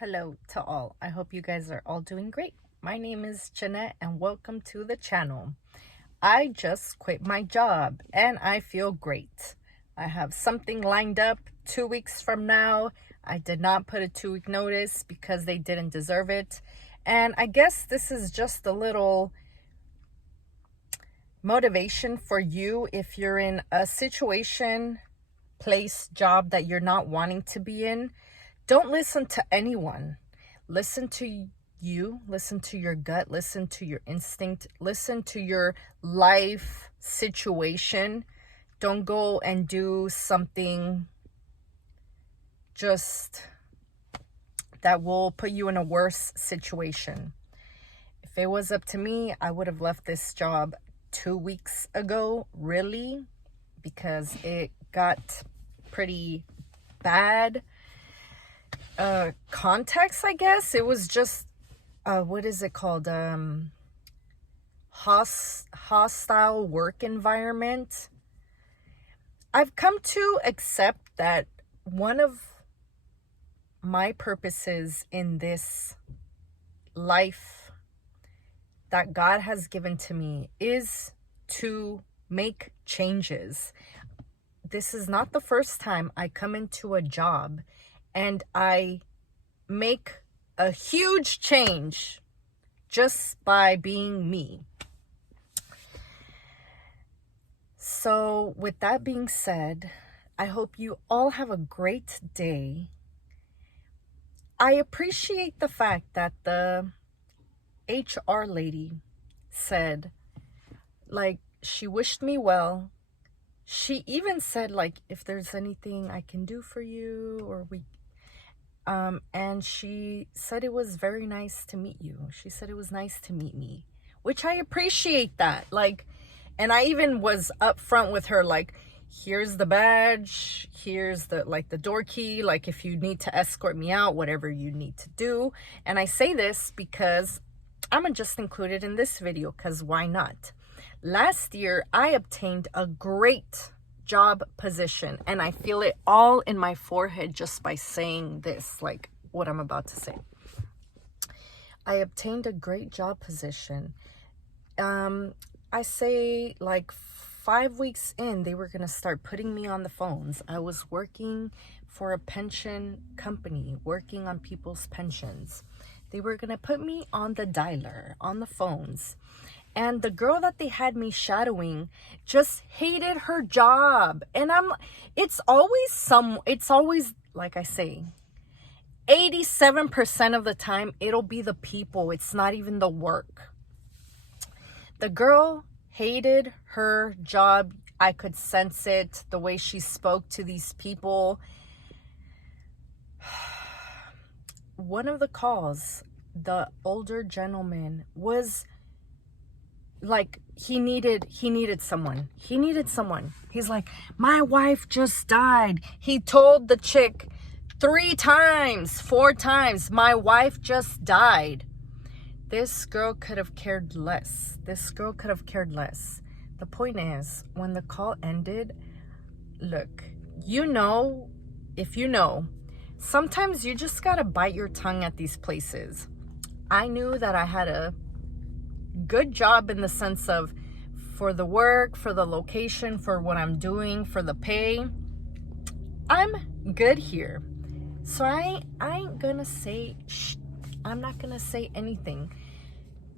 Hello to all. I hope you guys are all doing great. My name is Jeanette and welcome to the channel. I just quit my job and I feel great. I have something lined up 2 weeks from now. I did not put a 2 week notice because they didn't deserve it. And I guess this is just a little motivation for you if you're in a situation, place, job that you're not wanting to be in. Don't listen to anyone. Listen to you, listen to your gut, listen to your instinct, listen to your life situation. Don't go and do something just that will put you in a worse situation. If it was up to me, I would have left this job 2 weeks ago, really, because it got pretty bad. Context, I guess. It was just what is it called? Hostile work environment. I've come to accept that one of my purposes in this life that God has given to me is to make changes. This is not the first time I come into a job and I make a huge change just by being me. So with that being said, I hope you all have a great day. I appreciate the fact that the HR lady said, she wished me well. She even said, if there's anything I can do for you, or and she said it was very nice to meet you. She said it was nice to meet me, which I appreciate that. And I even was upfront with her, here's the badge, here's the door key, if you need to escort me out, whatever you need to do. And I say this because I'm just included in this video, because why not? Last year, I obtained a great job position, and I feel it all in my forehead just by saying this, what I'm about to say. I obtained a great job position. I say 5 weeks in, they were going to start putting me on the phones. I was working for a pension company, working on people's pensions. They were going to put me on the dialer, on the phones. And the girl that they had me shadowing just hated her job. And it's always, like I say, 87% of the time, it'll be the people. It's not even the work. The girl hated her job. I could sense it, the way she spoke to these people. One of the calls, the older gentleman was he needed someone. He's like, my wife just died. He told the chick 3 times, 4 times, my wife just died. This girl could have cared less. The point is, when the call ended, look, if you know, sometimes you just gotta bite your tongue at these places. I knew that I had a good job in the sense of for the work, for the location, for what I'm doing, for the pay. I'm good here. So I ain't gonna say I'm not gonna say anything.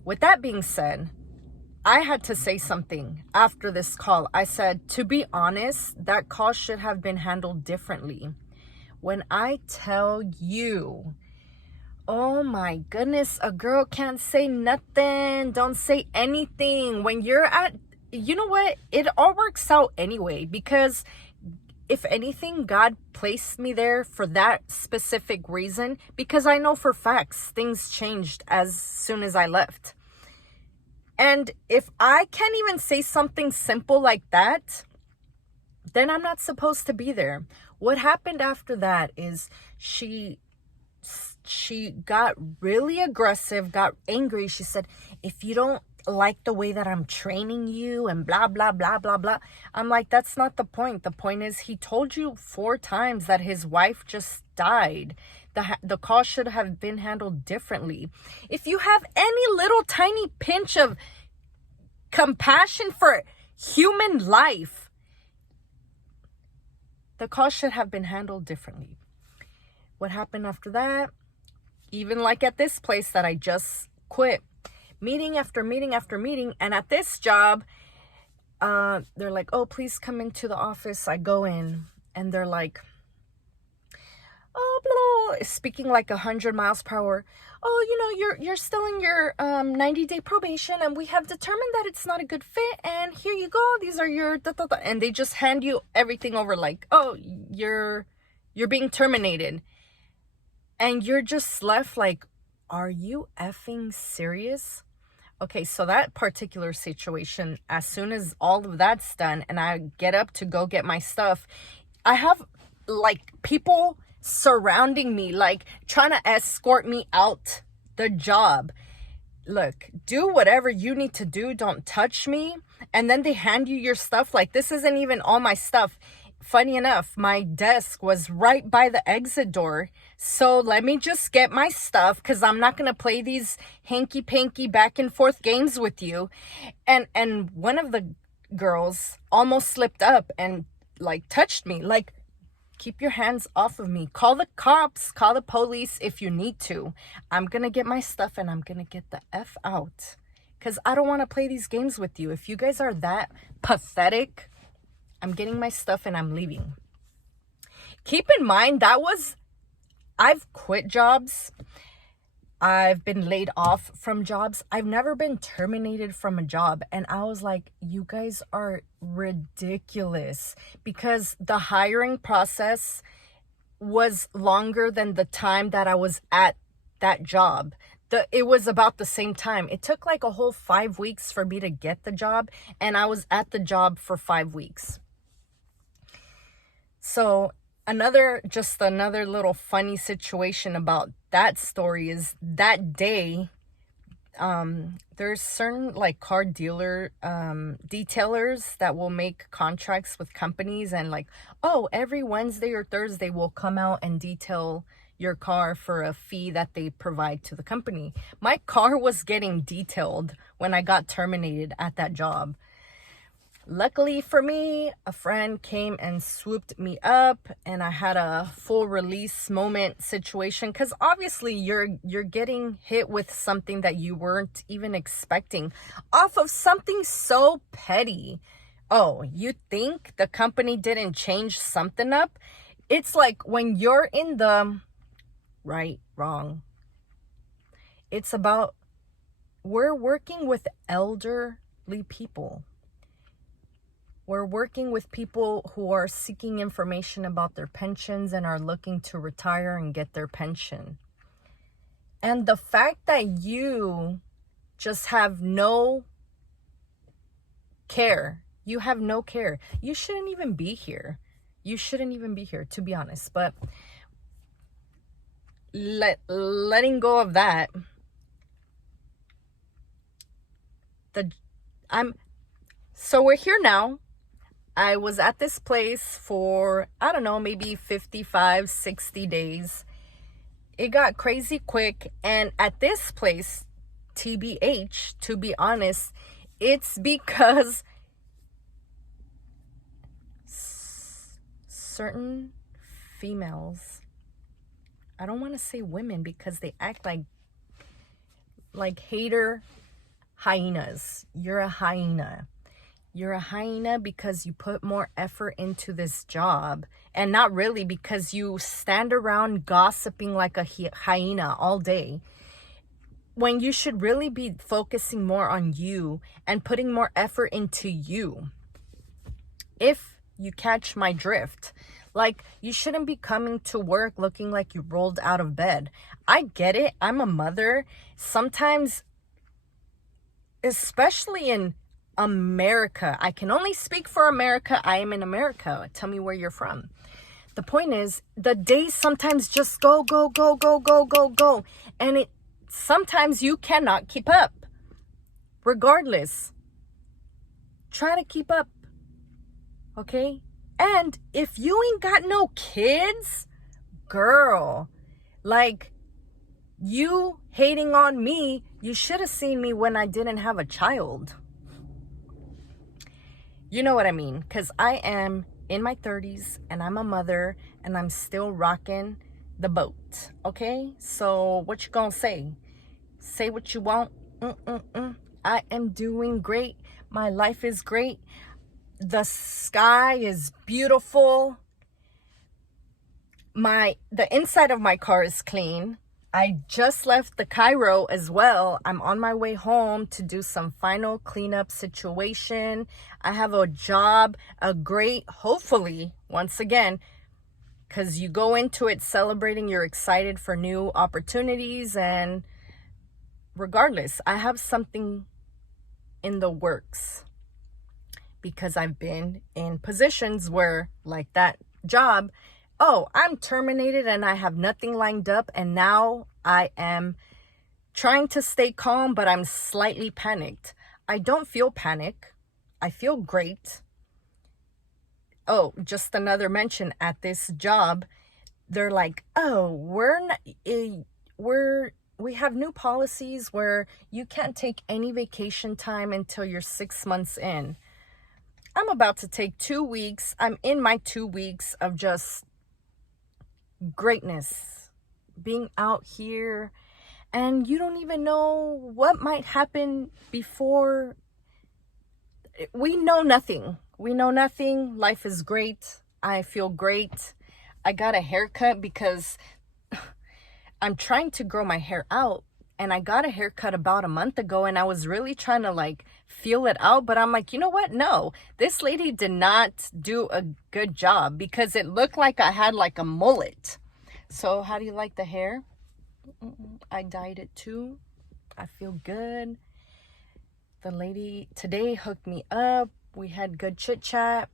With that being said, I had to say something after this call. I said, to be honest, that call should have been handled differently. When I tell you, oh my goodness, a girl can't say nothing. Don't say anything. When you're you know what? It all works out anyway, because if anything, God placed me there for that specific reason, because I know for facts things changed as soon as I left. And if I can't even say something simple like that, then I'm not supposed to be there. What happened after that is she got really aggressive, got angry. She said, if you don't like the way that I'm training you and blah, blah, blah, blah, blah. I'm like, that's not the point. The point is he told you 4 times that his wife just died. The call should have been handled differently. If you have any little tiny pinch of compassion for human life, the call should have been handled differently. What happened after that? Even like at this place that I just quit, meeting after meeting after meeting. And at this job, they're like, oh, please come into the office. I go in and they're like, oh, blah, speaking like 100 miles per hour. Oh, you know, you're still in your 90-day probation, and we have determined that it's not a good fit, and here you go. These are your da, da, da. And they just hand you everything over like, oh, you're being terminated. And you're just left like, are you effing serious? Okay, so that particular situation, as soon as all of that's done and I get up to go get my stuff, I have like people surrounding me, like trying to escort me out the job. Look, do whatever you need to do. Don't touch me. And then they hand you your stuff. Like, this isn't even all my stuff. Funny enough, my desk was right by the exit door. So let me just get my stuff, because I'm not going to play these hanky-panky back and forth games with you. And one of the girls almost slipped up and like touched me. Like, keep your hands off of me. Call the cops, call the police if you need to. I'm going to get my stuff and I'm going to get the F out, because I don't want to play these games with you. If you guys are that pathetic, I'm getting my stuff and I'm leaving. Keep in mind, I've quit jobs. I've been laid off from jobs. I've never been terminated from a job. And I was like, you guys are ridiculous, because the hiring process was longer than the time that I was at that job. It was about the same time. It took like a whole 5 weeks for me to get the job, and I was at the job for 5 weeks. So another little funny situation about that story is that day, there's certain like car dealer detailers that will make contracts with companies, and like, oh, every Wednesday or Thursday will come out and detail your car for a fee that they provide to the company. My car was getting detailed when I got terminated at that job. Luckily for me, a friend came and swooped me up, and I had a full release moment situation, because obviously you're getting hit with something that you weren't even expecting off of something so petty. Oh, you think the company didn't change something up? It's like when you're in the right, wrong. It's about, we're working with elderly people. We're working with people who are seeking information about their pensions and are looking to retire and get their pension. And the fact that you just have no care, you shouldn't even be here. You shouldn't even be here, to be honest. But letting go of that, so we're here now. I was at this place for, I don't know, maybe 55, 60 days. It got crazy quick. And at this place, TBH, to be honest, it's because certain females, I don't want to say women because they act like hater hyenas. You're a hyena. You're a hyena because you put more effort into this job, and not really because you stand around gossiping like a hyena all day, when you should really be focusing more on you and putting more effort into you. If you catch my drift, like, you shouldn't be coming to work looking like you rolled out of bed. I get it. I'm a mother. Sometimes, especially in America, I can only speak for America. I am in America. Tell me where you're from. The point is, the days sometimes just go. And sometimes you cannot keep up. Regardless, try to keep up, okay? And if you ain't got no kids, girl, like, you hating on me, you should have seen me when I didn't have a child. You know what I mean? Because I am in my 30s and I'm a mother and I'm still rocking the boat, okay? So what you gonna say? Say what you want. I am doing great. My life is great. The sky is beautiful. The inside of my car is clean. I just left the Cairo as well. I'm on my way home to do some final cleanup situation. I have a job, a great, hopefully, once again, because you go into it celebrating, you're excited for new opportunities, and regardless, I have something in the works because I've been in positions where, like that job, oh, I'm terminated and I have nothing lined up, and now I am trying to stay calm, but I'm slightly panicked. I don't feel panic. I feel great. Oh, just another mention, at this job, they're like, oh, we have new policies where you can't take any vacation time until you're 6 months in. I'm about to take 2 weeks. I'm in my 2 weeks of just greatness, being out here, and you don't even know what might happen before. We know nothing. Life is great. I feel great. I got a haircut because I'm trying to grow my hair out, and I got a haircut about a month ago, and I was really trying to like feel it out, but I'm like, you know what? No, this lady did not do a good job because it looked like I had like a mullet. So how do you like the hair? I dyed it too. I feel good. The lady today hooked me up. We had good chit chat.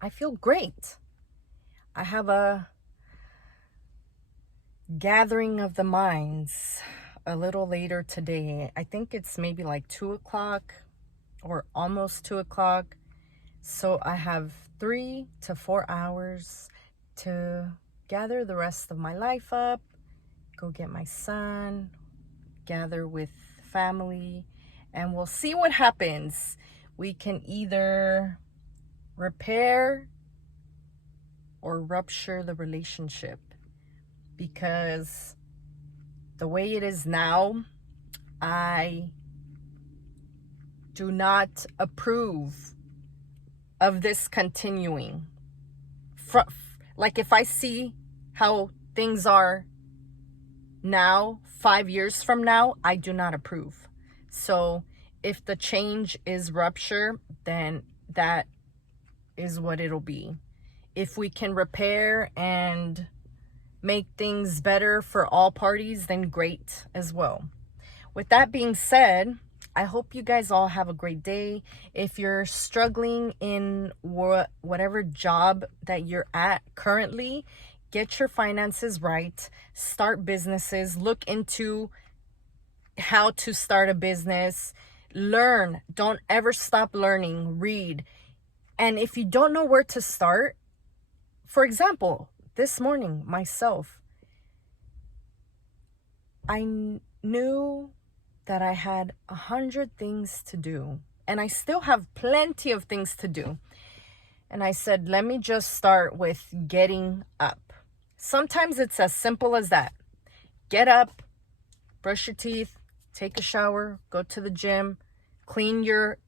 I feel great. I have a gathering of the minds a little later today. I think it's maybe like 2 o'clock or almost 2 o'clock. So I have 3 to 4 hours to gather the rest of my life up, go get my son, gather with family, and we'll see what happens. We can either repair or rupture the relationship, because the way it is now, I do not approve of this continuing. Like, if I see how things are now, 5 years from now, I do not approve. So if the change is rupture, then that is what it'll be. If we can repair and make things better for all parties, then great as well. With that being said, I hope you guys all have a great day. If you're struggling in whatever job that you're at currently, get your finances right, start businesses, look into how to start a business, learn, don't ever stop learning, read. And if you don't know where to start, for example, this morning, myself, I knew that I had 100 things to do, and I still have plenty of things to do. And I said, let me just start with getting up. Sometimes it's as simple as that. Get up, brush your teeth, take a shower, go to the gym, clean your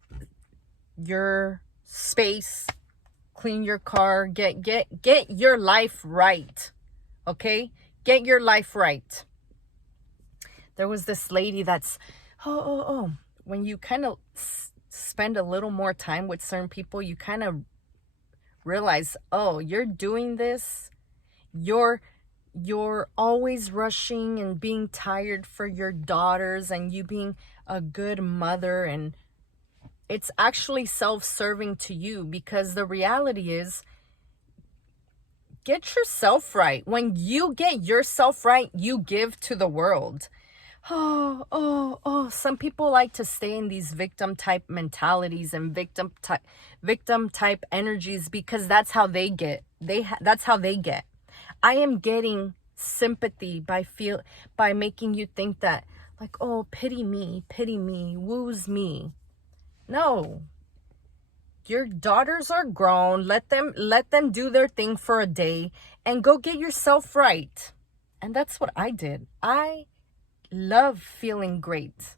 space, clean your car, get your life right. Okay? Get your life right. There was this lady that's, when you kind of spend a little more time with certain people, you kind of realize, oh, you're doing this. You're always rushing and being tired for your daughters, and you being a good mother, and it's actually self-serving to you, because the reality is, get yourself right. When you get yourself right, you give to the world. Some people like to stay in these victim type mentalities and victim type energies because that's how they get. That's how they get. I am getting sympathy by making you think that, like, oh, pity me, woos me. No. Your daughters are grown. Let them do their thing for a day and go get yourself right. And that's what I did. I love feeling great.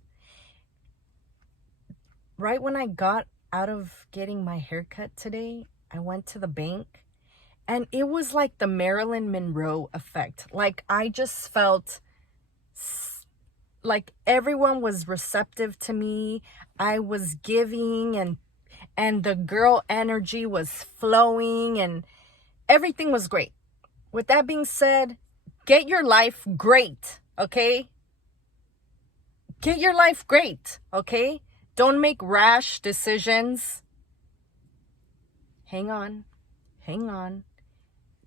Right when I got out of getting my haircut today, I went to the bank and it was like the Marilyn Monroe effect. Like I just felt like everyone was receptive to me. I was giving and the girl energy was flowing and everything was great. With that being said, get your life great, okay? Get your life great, okay? Don't make rash decisions. Hang on.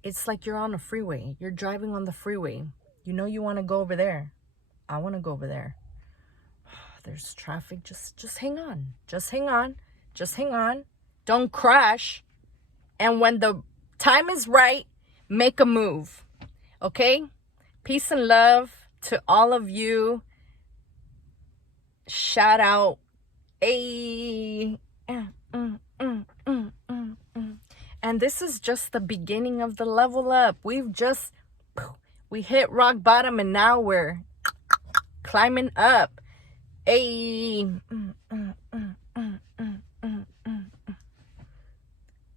It's like you're on a freeway. You're driving on the freeway. You know you want to go over there. I want to go over there. There's traffic. Just hang on. Just hang on. Don't crash. And when the time is right, make a move. Okay? Peace and love to all of you. Shout out. Hey. And this is just the beginning of the level up. We hit rock bottom and now we're climbing up. Hey.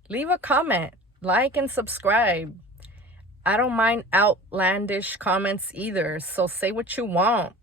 Leave a comment, like and subscribe. I don't mind outlandish comments either, so say what you want.